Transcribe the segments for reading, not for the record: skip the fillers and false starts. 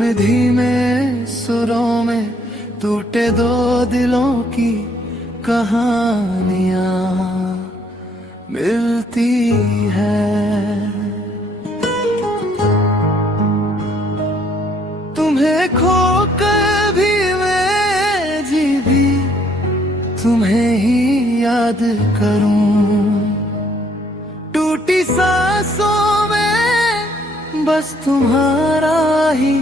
धीमे धीमे सुरों में टूटे दो दिलों की कहानियां मिलती है। तुम्हें खोकर भी मैं जी भी तुम्हें ही याद करूं। टूटी सांसों में बस तुम्हारा ही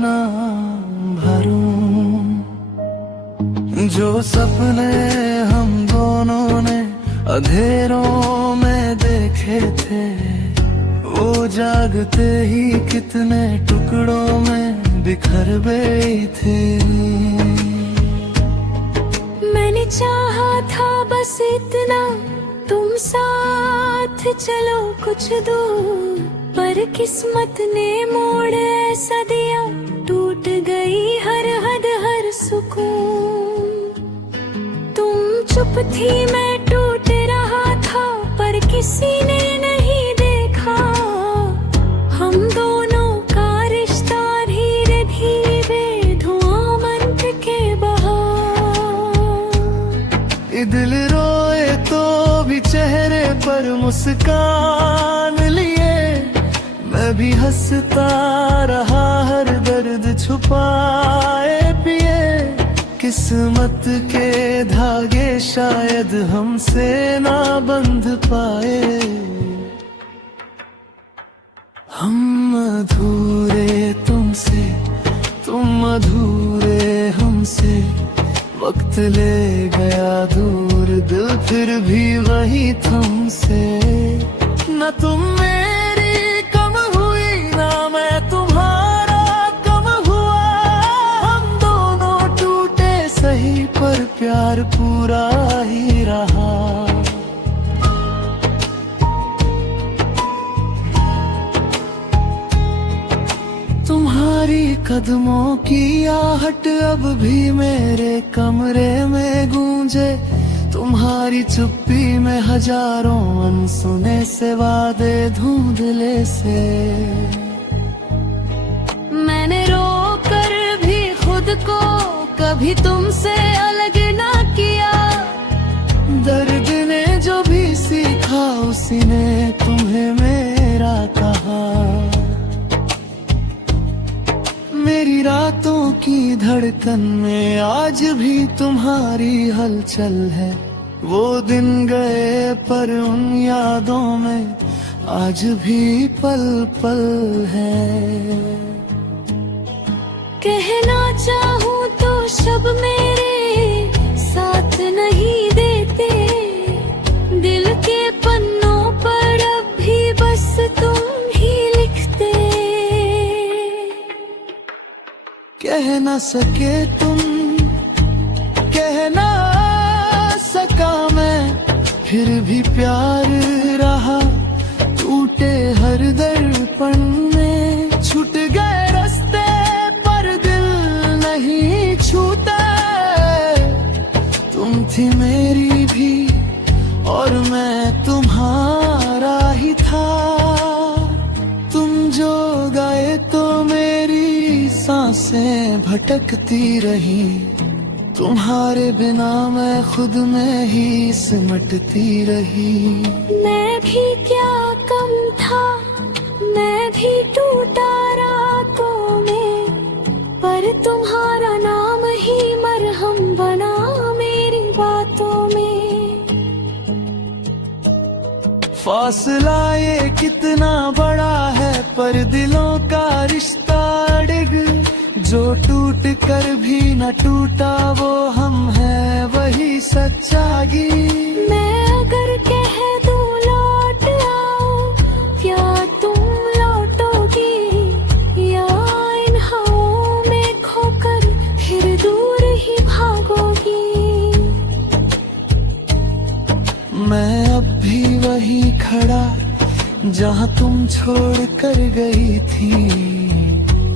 नाम भरूं। जो सपने हम दोनों ने अंधेरों में देखे थे, वो जागते ही कितने टुकड़ों में बिखर गए थे। मैंने चाहा था बस इतना, तुम साथ चलो कुछ दूर, पर किस्मत ने मोड़ ऐसा दिया, टूट गई हर हद हर सुकून। तुम चुप थी मैं टूट रहा था, पर किसी ने नहीं देखा हम दोनों का रिश्ता धीरे धीरे धुआं मंत्र के बहा। ये दिल रोए तो भी चेहरे पर मुस्कान लिए, मैं भी हंसता रहा हर दर्द छुपाए पिए। किस्मत के धागे शायद हमसे ना बंध पाए। हम अधूरे तुमसे, तुम अधूरे हमसे, वक्त ले गया दूर दिल फिर भी वही तुमसे। न तुम मेरी कम हुई ना मैं तुम्हारा कम हुआ, हम दोनों टूटे सही पर प्यार पूरा ही रहा। तुम्हारी कदमों की आहट अब भी मेरे कमरे में गूंजे, तुम्हारी चुप्पी में हजारों अनसुने से वादे धुंधले से। मैंने रोकर भी खुद को कभी तुमसे अलग ना किया, दर्द ने जो भी सीखा उसी ने तुम्हें मेरा कहा। मेरी रातों की धड़कन में आज भी तुम्हारी हलचल है। वो दिन गए पर उन यादों में आज भी पल पल है। कहना चाहूँ तो शब मेरे साथ नहीं देते, दिल के पन्नों पर अब भी बस तुम ही लिखते। कह न सके तुम, कह ना सका मैं, फिर भी प्यार रहा। टूटे हर दर्पण में छूट गए रास्ते पर दिल नहीं छूटा। तुम थी मेरी भी और मैं तुम्हारा ही था। तुम जो गए तो मेरी सांसें भटकती रही, तुम्हारे बिना मैं खुद में ही सिमटती रही। मैं भी क्या कम था, मैं भी टूटा रातों में, पर तुम्हारा नाम ही मरहम बना मेरी बातों में। फासला ये कितना बड़ा है, पर दिलों का रिश्ता अड़िग, जो टूट कर भी न टूटा वो हम हैं वही सच्चाई। मैं अगर कह दूं लौट आओ, क्या तुम लौटोगी, या इन हवाओं में खोकर फिर दूर ही भागोगी। मैं अब भी वही खड़ा जहाँ तुम छोड़ कर गई थी।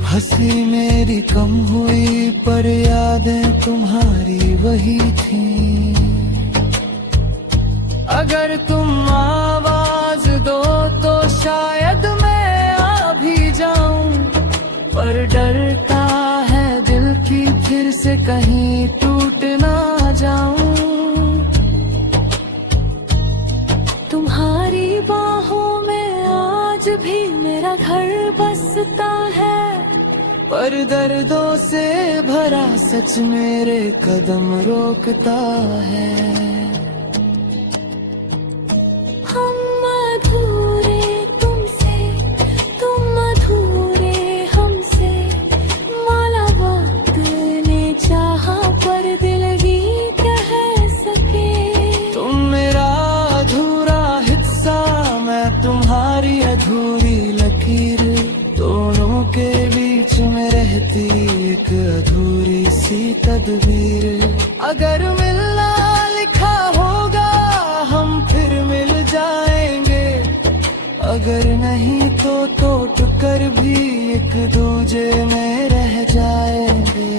हंसी मेरी कम हुई पर यादें तुम्हारी वही थी। अगर तुम आवाज दो तो शायद मैं आ भी जाऊं, पर डरता तुमसे कहीं टूट ना जाऊं। तुम्हारी बाहों में आज भी मेरा घर बसता है, पर दर्दों से भरा सच मेरे कदम रोकता है। हम अधूरे तुमसे, तुम अधूरे हमसे, माला वक्त ने चाहा पर दिल ही कह सके। तुम मेरा अधूरा हिस्सा, मैं तुम्हारी अधूरी लकीर, दोनों के बीच में रहती एक अधूरी सी तदबीर। अगर मिलना लिखा होगा हम फिर मिल जाएंगे, अगर नहीं तो टूट कर भी एक दूजे में रह जाएंगे।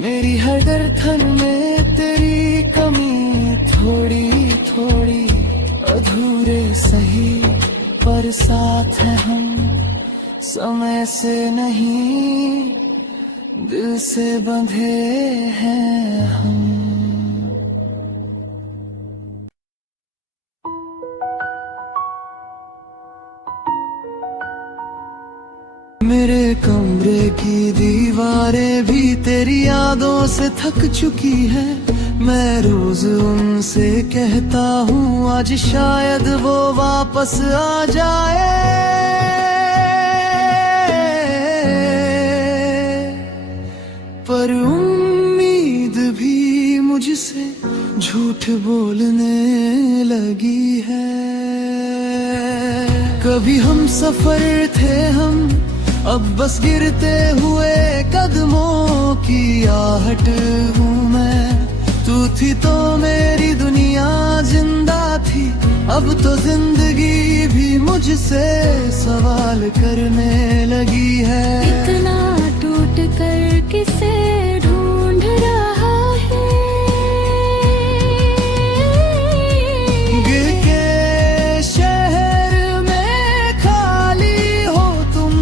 मेरी हर धड़कन में तेरी कमी थोड़ी थोड़ी, अधूरे सही पर साथ है हम, समय से नहीं दिल से बंधे हैं हम। मेरे कमरे की दीवारें भी तेरी यादों से थक चुकी है, मैं रोज उनसे कहता हूँ आज शायद वो वापस आ जाए। पर उम्मीद भी मुझसे झूठ बोलने लगी है। कभी हम सफर थे हम, अब बस गिरते हुए कदमों की आहट हूँ मैं। तू थी तो मेरी दुनिया जिंदा थी, अब तो जिंदगी भी मुझसे सवाल करने लगी है। इतना टूट कर किसे ढूंढ रहा है, गिर के शहर में खाली हो तुम,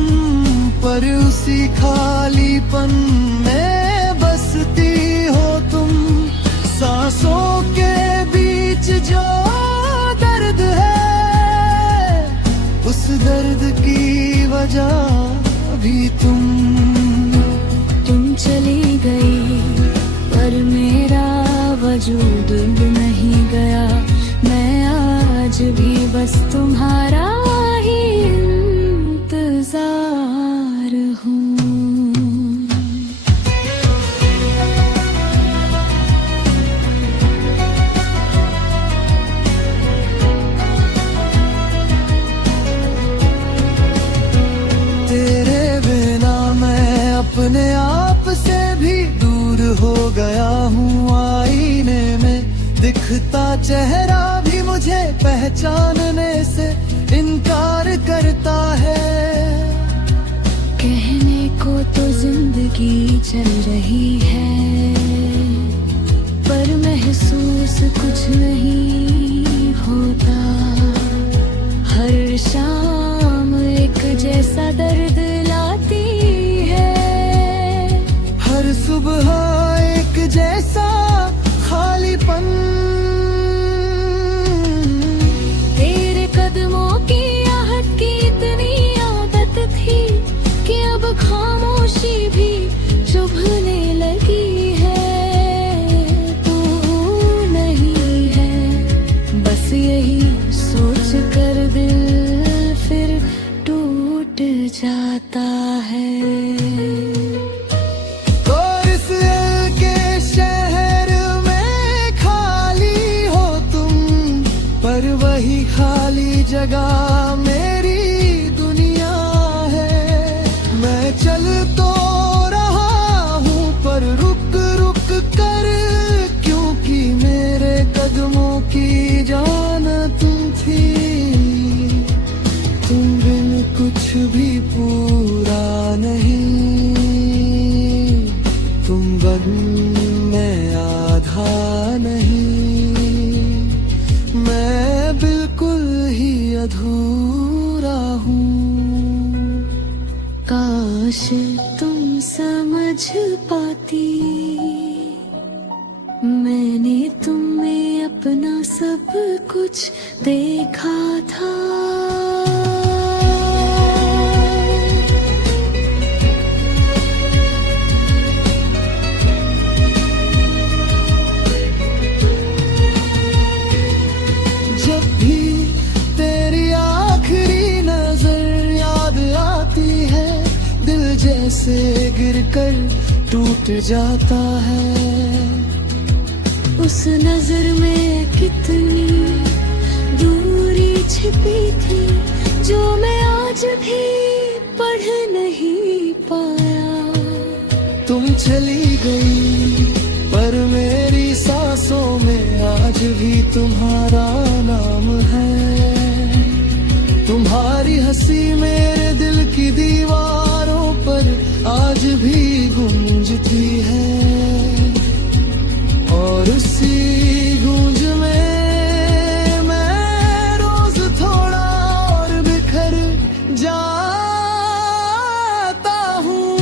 पर उसी खालीपन में बसती हो तुम। सांसों के बीच जो दर्द है, उस दर्द की वजह भी तुम चली गई, पर मेरा वजूद नहीं गया। मैं आज भी बस तुम्हारा ही इंतजार हूँ। अपने आप से भी दूर हो गया हूँ, आईने में दिखता चेहरा भी मुझे पहचानने से इनकार करता है। कहने को तो जिंदगी चल रही है, पर महसूस कुछ नहीं होता। हर शाम एक जैसा दर्द लाती है, हर सुबह एक जैसा खालीपन। तेरे कदमों की आहट की इतनी आदत थी कि अब खामोशी भी चुभने लगी है। तू नहीं है, बस यही सोच कर दिल फिर टूट जाता है। वही खाली जगह मेरी दुनिया है। मैं चल तो रहा हूँ पर रुक रुक कर, क्योंकि मेरे कदमों की जान तुम थी। तुम बिन कुछ भी पूरा नहीं। काश तुम समझ पाती, मैंने तुम में अपना सब कुछ देखा था। जब भी तेरी आखिरी नजर याद आती है, दिल जैसे गिरकर टूट जाता है। उस नजर में कितनी दूरी छिपी थी, जो मैं आज भी पढ़ नहीं पाया। तुम चली गई पर मेरी सांसों में आज भी तुम्हारा नाम है। तुम्हारी हंसी मेरे दिल की दीवारों पर आज भी गूंजती है, और उसी गूंज में मैं रोज थोड़ा और बिखर जाता हूँ।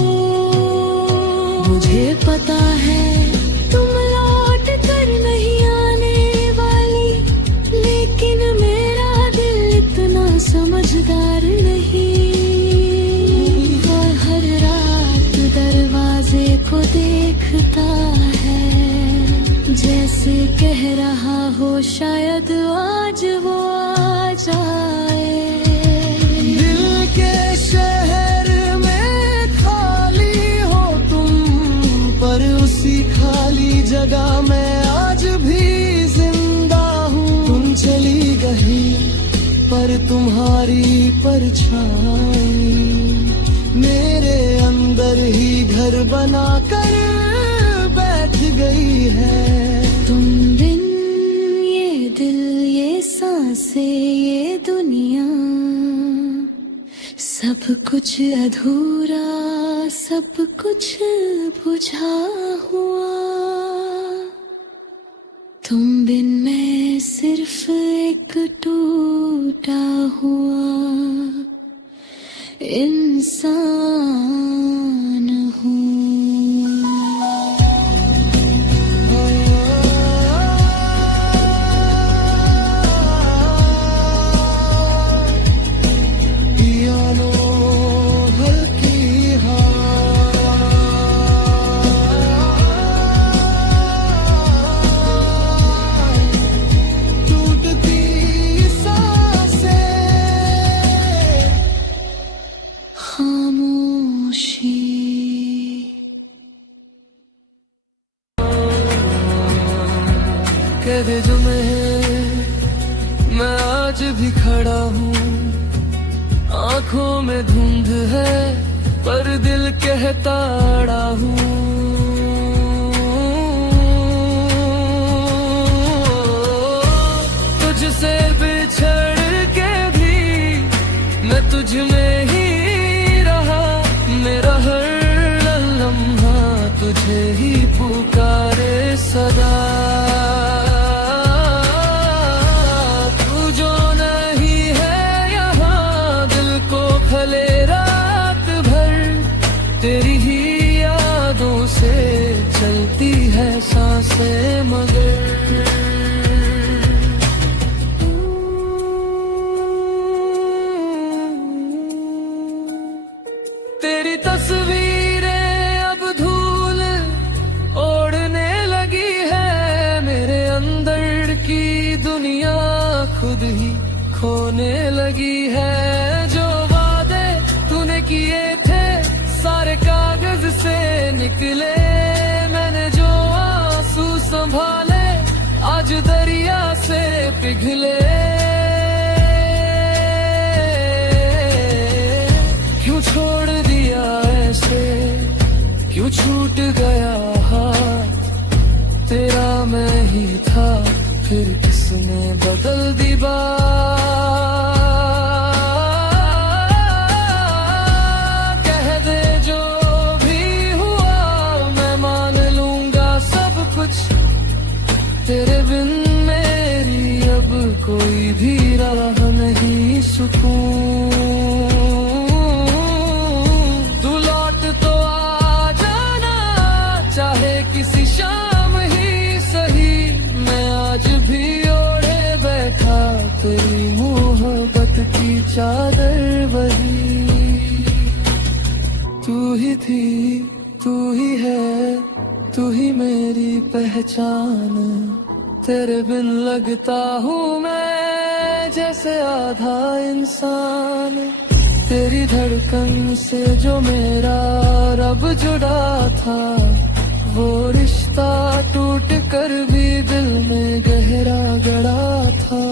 मुझे पता है तुम लौट कर नहीं आने वाली, लेकिन मेरा दिल इतना समझदार नहीं। और हर रात दरवाजे को देखता है, जैसे कह रहा हो शायद आज वो आ जाए। दिल के शहर में खाली हो तुम, पर उसी खाली जगह में आज भी जिंदा हूँ। तुम चली गई पर तुम्हारी परछाई मेरे अंदर ही घर बनाकर बैठ गई है। तुम बिन ये दिल, ये सांसें, ये दुनिया, सब कुछ अधूरा, सब कुछ बुझा हुआ। तुम बिन मैं सिर्फ एक टूटा हुआ इंसान हूँ। कह जो मैं आज भी खड़ा हूँ, आंखों में धुंध है पर दिल कहता अड़ा हूँ। तुझसे बिछड़ के भी मैं तुझ में ही रहा, मेरा हर लम्हा तुझे ही पुकारे सदा। तेरी ही यादों से चलती है सांसें मगर तेरी तस्वीरें अब धूल ओढ़ने लगी है, मेरे अंदर की दुनिया खुद ही खोने लगी है। जो वादे तूने किए थे सारे कागज से निकले, मैंने जो आंसू संभाले आज दरिया से पिघले। क्यों छोड़ दिया ऐसे, क्यों छूट गया हाथ तेरा मैं ही था, फिर किसने बदल दी बात। तेरे बिन मेरी अब कोई भी राह नहीं सुकून। चादर वही तू ही थी, तू ही है, तू ही मेरी पहचान। तेरे बिन लगता हूँ मैं जैसे आधा इंसान। तेरी धड़कन से जो मेरा रब जुड़ा था, वो रिश्ता टूट कर भी दिल में गहरा गड़ा था।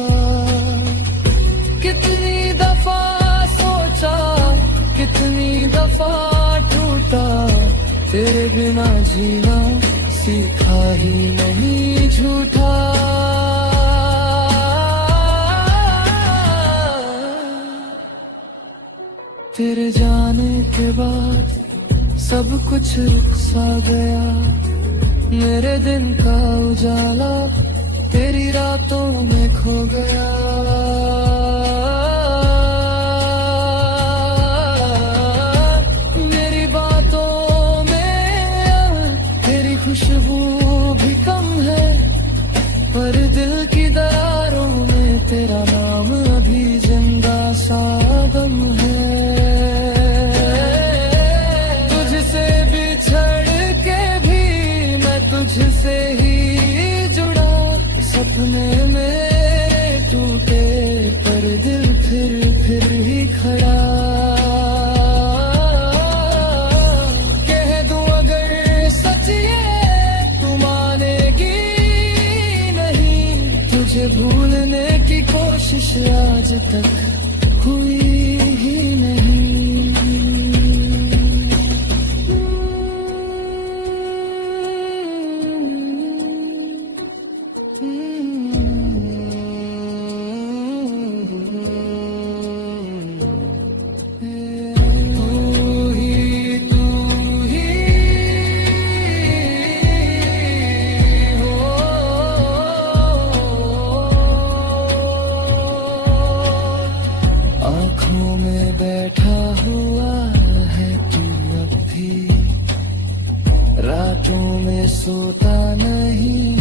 कितनी दफा सोचा, कितनी दफा टूटा, तेरे बिना जीना सीखा ही नहीं झूठा। तेरे जाने के बाद सब कुछ रुक सा गया। मेरे दिन का उजाला तेरी रातों में खो गया। मेरी बातों में तेरी खुशबू भी कम है, पर दिल की दरारों में तेरा नाम अभी जिंदा सा दम है। तुझसे बिछड़ के भी मैं तुझसे ही जुड़ा। सपने मेरे टूटे पर दिल फिर ही खड़ा। कह दूं अगर सच ये तू मानेगी नहीं, तुझे भूलने की कोशिश आज तक हुई ही नहीं। आँखों में बैठा हुआ है तू अब भी, रातों में सोता नहीं